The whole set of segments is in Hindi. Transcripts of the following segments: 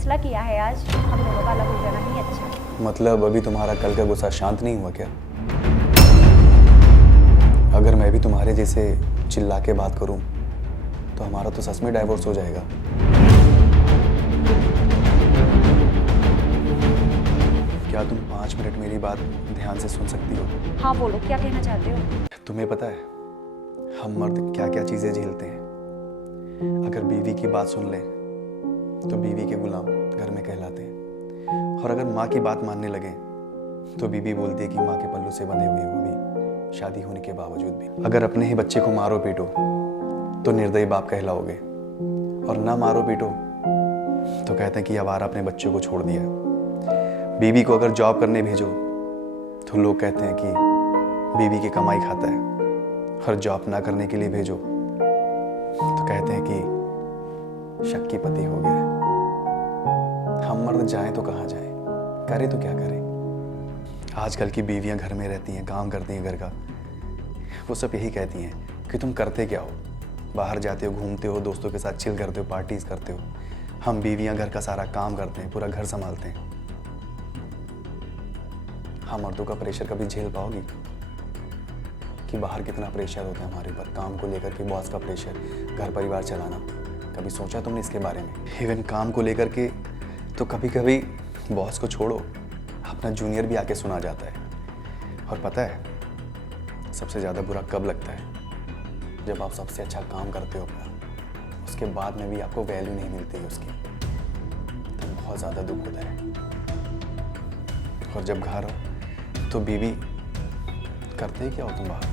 फैसला किया है आज, हम दोनों का अलग हो जाना ही अच्छा है। मतलब अभी तुम्हारा कल का गुस्सा शांत नहीं हुआ क्या? अगर मैं भी तुम्हारे जैसे चिल्ला के बात करूं तो हमारा तो सच में डाइवोर्स हो जाएगा। क्या तुम 5 मिनट मेरी बात ध्यान से सुन सकती हो? हाँ बोलो, क्या कहना चाहते हो? तुम्हें पता है हम मर्द क्या क्या चीजें झेलते हैं? अगर बीवी की बात सुन लें तो बीवी के गुलाम घर में कहलाते हैं, और अगर माँ की बात मानने लगे तो बीवी बोलती है कि माँ के पल्लू से बंधे हुए वो भी, शादी होने के बावजूद भी। अगर अपने ही बच्चे को मारो पीटो तो निर्दयी बाप कहलाओगे, और ना मारो पीटो तो कहते हैं कि आवारा अपने बच्चों को छोड़ दिया। बीवी को अगर जॉब करने भेजो तो लोग कहते हैं कि बीवी की कमाई खाता है, और जॉब ना करने के लिए भेजो तो कहते हैं कि शक्की पति हो गया है। हम मर्द जाएं तो कहाँ जाएं, करें तो क्या करें? आजकल की बीवियां घर में रहती हैं, काम करती हैं घर का, वो सब यही कहती हैं कि तुम करते क्या हो? बाहर जाते हो, घूमते हो, दोस्तों के साथ चिल करते हो, पार्टीज करते हो। हम बीवियां घर का सारा काम करते हैं, पूरा घर संभालते हैं। हम मर्दों का प्रेशर कभी झेल पाओगी? कि बाहर कितना प्रेशर होता है हमारे ऊपर, काम को लेकर के बॉस का प्रेशर, घर परिवार चलाना। कभी सोचा तुमने इसके बारे में? इवन काम को लेकर के तो कभी कभी बॉस को छोड़ो, अपना जूनियर भी आके सुना जाता है। और पता है सबसे ज़्यादा बुरा कब लगता है? जब आप सबसे अच्छा काम करते हो अपना, उसके बाद में भी आपको वैल्यू नहीं मिलती है उसकी, तब बहुत ज़्यादा दुख होता है। और जब घर हो तो बीवी करते ही क्या हो तुम बाहर?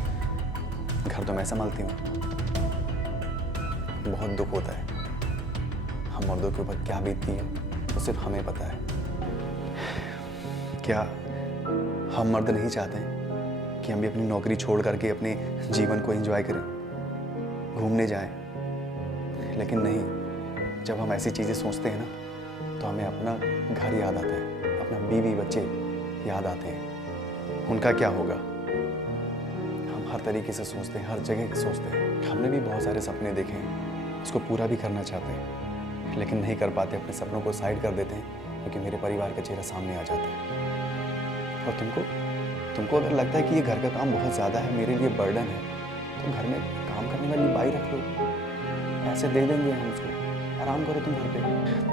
घर तो मैं संभालती हूँ। बहुत दुख होता है। हम मर्दों के ऊपर क्या बीतती है तो सिर्फ हमें पता है। क्या हम मर्द नहीं चाहते हैं कि हम भी अपनी नौकरी छोड़ करके अपने जीवन को एंजॉय करें, घूमने जाएं? लेकिन नहीं, जब हम ऐसी चीज़ें सोचते हैं ना तो हमें अपना घर याद आता है, अपना बीवी बच्चे याद आते हैं। उनका क्या होगा? हर तरीके से सोचते हैं, हर जगह सोचते हैं। हमने भी बहुत सारे सपने देखे हैं, उसको पूरा भी करना चाहते हैं, लेकिन नहीं कर पाते। अपने सपनों को साइड कर देते हैं क्योंकि मेरे परिवार का चेहरा सामने आ जाता है। और तुमको अगर लगता है कि ये घर का काम बहुत ज़्यादा है, मेरे लिए बर्डन है, तो घर में काम करने वाली बाई रख लो, पैसे दे देंगे हम उसको, आराम करो तुम घर पे।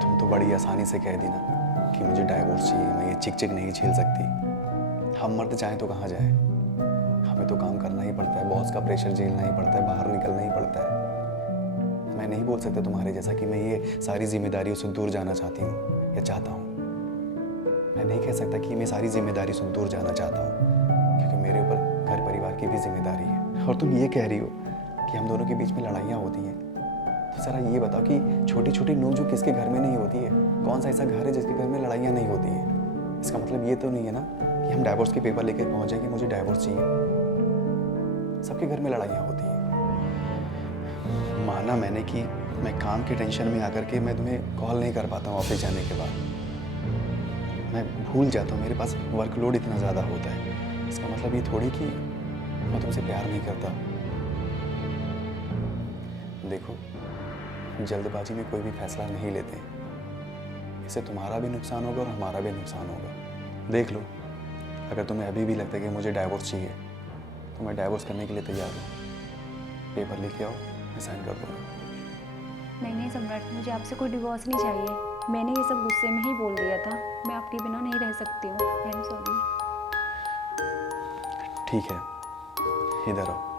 तुम तो बड़ी आसानी से कह दी ना कि मुझे डाइवोर्स चाहिए, मैं ये चिक चिक नहीं झेल सकती। हम मर्द चाहें तो कहाँ जाएँ? हमें तो काम करना ही पड़ता है, बॉस का प्रेशर झेलना ही पड़ता है, बाहर निकलना ही पड़ता है। मैं नहीं बोल सकता तुम्हारे जैसा कि मैं ये सारी जिम्मेदारियों से दूर जाना चाहती हूँ या चाहता हूँ। मैं नहीं कह सकता कि मैं सारी जिम्मेदारी से दूर जाना चाहता हूँ, क्योंकि मेरे ऊपर घर परिवार की भी जिम्मेदारी है। और तुम ये कह रही हो कि हम दोनों के बीच में लड़ाइयाँ होती हैं, तो ज़रा ये बताओ कि छोटी छोटी नोक-झोंक किसके घर में नहीं होती है? कौन सा ऐसा घर है जिसके घर में लड़ाइयाँ नहीं होती है? इसका मतलब ये तो नहीं है ना कि हम डाइवोर्स के पेपर लेकर पहुँच जाए कि मुझे डाइवोर्स चाहिए। सबके घर में लड़ाइयाँ होती हैं। माना मैंने कि मैं काम के टेंशन में आकर के मैं तुम्हें कॉल नहीं कर पाता हूँ ऑफिस जाने के बाद, मैं भूल जाता हूँ, मेरे पास वर्कलोड इतना ज़्यादा होता है। इसका मतलब ये थोड़ी कि मैं तुमसे प्यार नहीं करता। देखो, जल्दबाजी में कोई भी फैसला नहीं लेते, इससे तुम्हारा भी नुकसान होगा और हमारा भी नुकसान होगा। देख लो, अगर तुम्हें अभी भी लगता है कि मुझे डाइवोर्स चाहिए तो मैं डाइवोर्स करने के लिए तैयार हूँ। पेपर लेके आओ, मैं साइन कर दूँगा। नहीं सम्राट, मुझे आपसे कोई डिवोर्स नहीं चाहिए। मैंने ये सब गुस्से में ही बोल दिया था। मैं आपके बिना नहीं रह सकती हूँ। I am sorry. ठीक है, इधर आओ।